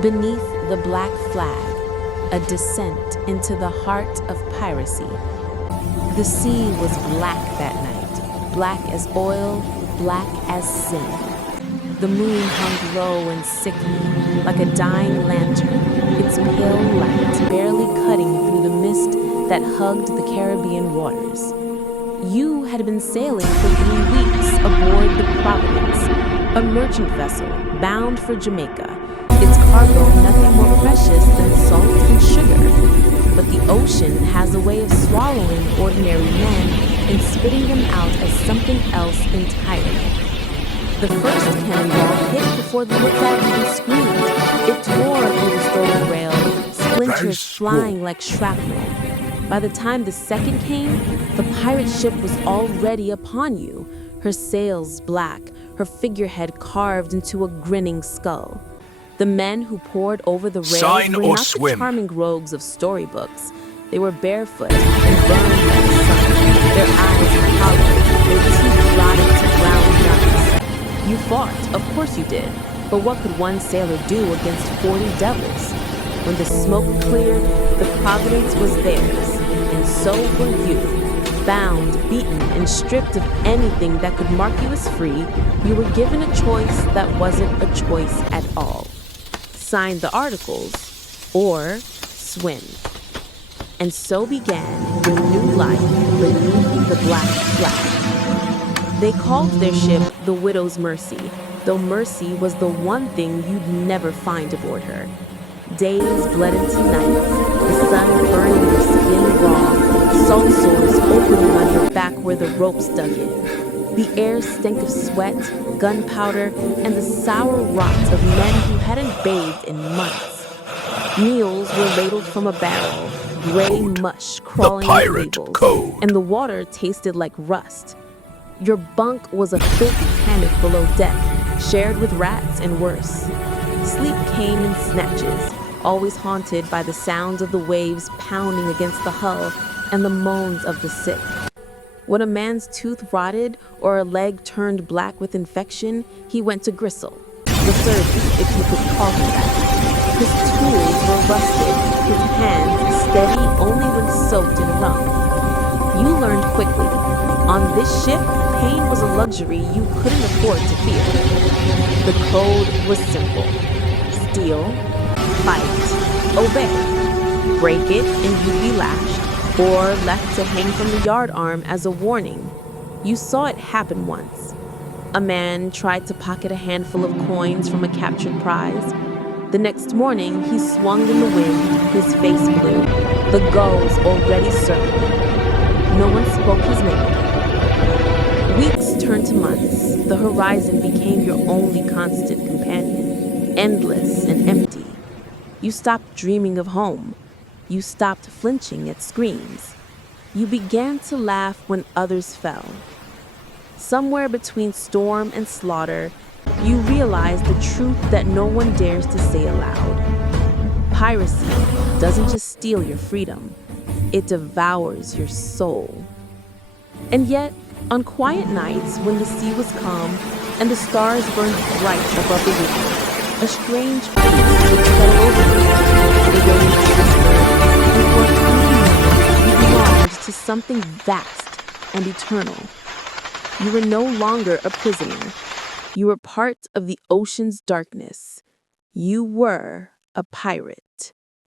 Beneath the black flag, a descent into the heart of piracy. The sea was black that night, black as oil, black as sin. The moon hung low and sickly, like a dying lantern, its pale light barely cutting through the mist that hugged the Caribbean waters. You had been sailing for 3 weeks aboard the Providence, a merchant vessel bound for Jamaica, its cargo nothing more precious than salt and sugar. But the ocean has a way of swallowing ordinary men and spitting them out as something else entirely. The first cannonball hit before the lookout even screamed. It tore through the stern rail, splinters flying like shrapnel. By the time the second came, the pirate ship was already upon you, her sails black, her figurehead carved into a grinning skull. The men who poured over the rails were not the charming rogues of storybooks. They were barefoot and burned by the sun, their eyes hollow, their teeth rotted to brown nuts. You fought, of course you did, but what could one sailor do against 40 devils? When the smoke cleared, the Providence was theirs, and so were you. Bound, beaten, and stripped of anything that could mark you as free, you were given a choice that wasn't a choice at all. Sign the articles, or swim. And so began your new life beneath the black flag. They called their ship the Widow's Mercy, though mercy was the one thing you'd never find aboard her. Days bled into nights, the sun burning your skin raw, salt sores opening on your back where the ropes dug in. The air stank of sweat, gunpowder, and the sour rot of men who hadn't bathed in months. Meals were ladled from a barrel, gray mush crawling in cables, and the water tasted like rust. Your bunk was a filthy hammock below deck, shared with rats and worse. Sleep came in snatches, always haunted by the sounds of the waves pounding against the hull and the moans of the sick. When a man's tooth rotted or a leg turned black with infection, he went to Gristle, the surgeon, if you could call him that. His tools were rusted, his hands steady only when soaked in rum. You learned quickly. On this ship, pain was a luxury you couldn't afford to fear. The code was simple. Steal, fight, obey. Break it and you'd be lashed, or left to hang from the yard arm as a warning. You saw it happen once. A man tried to pocket a handful of coins from a captured prize. The next morning, he swung in the wind, his face blue, the gulls already circling. No one spoke his name again. Weeks turned to months. The horizon became your only constant companion, endless and empty. You stopped dreaming of home. You stopped flinching at screams. You began to laugh when others fell. Somewhere between storm and slaughter, you realized the truth that no one dares to say aloud. Piracy doesn't just steal your freedom, it devours your soul. And yet, on quiet nights when the sea was calm and the stars burned bright above the river, a strange peace would settle over you. The waves whispered, and for a tiny moment you belonged to something vast and eternal. You were no longer a prisoner. You were part of the ocean's darkness. You were a pirate.